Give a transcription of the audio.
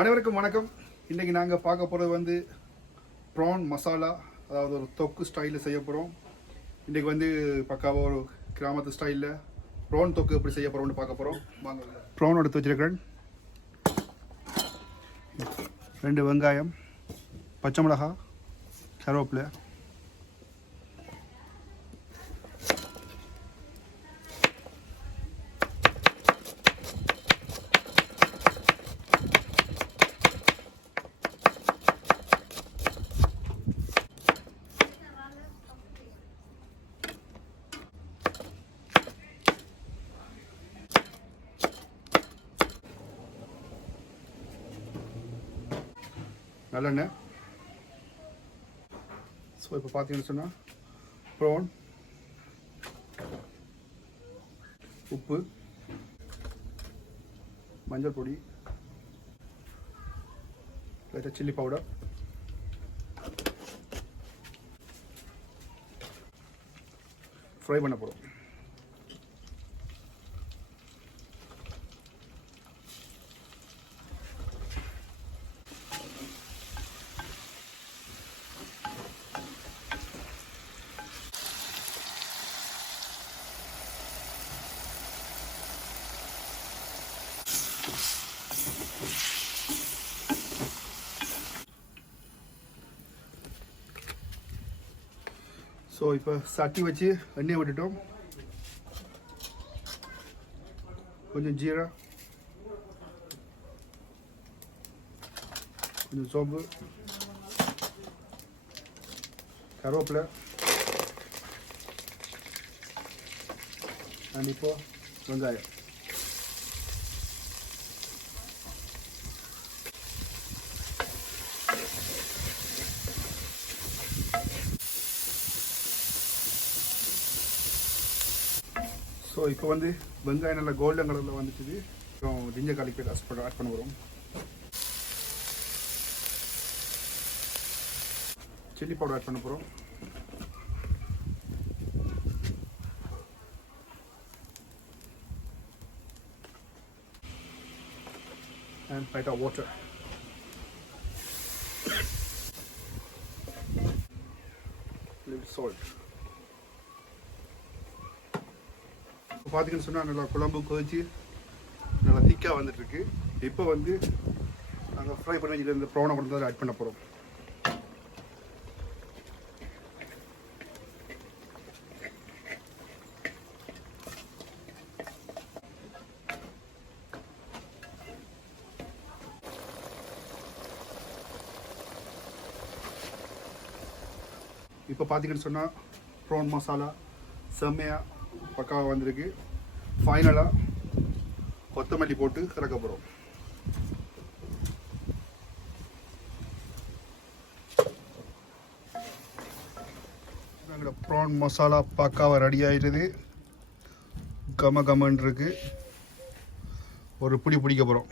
அனைவருக்கும் வணக்கம். இன்றைக்கி நாங்கள் பார்க்க போகிறது வந்து ப்ரான் மசாலா, அதாவது ஒரு தொக்கு ஸ்டைலில் செய்ய போகிறோம். இன்றைக்கி வந்து பக்காவாக ஒரு கிராமத்து ஸ்டைலில் ப்ரான் தொக்கு எப்படி செய்ய போகிறோம்னு பார்க்க போகிறோம். வாங்க. ப்ரான் எடுத்து வச்சுருக்கிறேன். 2 வெங்காயம், பச்சை மிளகாய், கருவேப்பிலை, நல்லெண்ணெய். ஸோ இப்போ பார்த்தீங்கன்னு சொன்னால் ப்ரான், உப்பு, மஞ்சள் பொடி, லைட்டாக சில்லி பவுடர், ஃப்ரை பண்ண போகிறோம். ஸோ இப்போ சட்டி வச்சு எண்ணெய் விட்டுட்டோம். கொஞ்சம் ஜீரா, கொஞ்சம் சோம்பு, கருவேப்பிலை, அண்ட் இப்போ வெங்காயம். ஸோ இப்போ வந்து வெங்காயம் நல்லா கோல்டன் கலரில் வந்துச்சுது. அப்புறம் ஜிஞ்சர் கார்லிக் பேஸ்ட் ஆட் பண்ண வரும். சில்லி பவுடர் ஆட் பண்ண போகிறோம். அண்ட் லைட்டாக வாட்டர். சால்ட். பார்த்தீங்கன்னு சொன்னால் நல்லா குழம்பு கொதிச்சு நல்லா திக்காக வந்துட்டுருக்கு. இப்போ வந்து நாங்கள் ஃப்ரை பண்ணி இந்த ப்ரானை கொண்டு வந்து ஆட் பண்ண போகிறோம். இப்போ பார்த்தீங்கன்னு சொன்னால் ப்ரான் மசாலா செம்மையாக பக்காவாக வந்திருக்கு. ஃபைனலாக கொத்தமல்லி போட்டு இறக்க போகிறோம். எங்களோட ப்ரான் மசாலா பக்காவாக ரெடி ஆகிடுது. கமன்னு இருக்கு. ஒரு பிடி பிடிக்க போகிறோம்.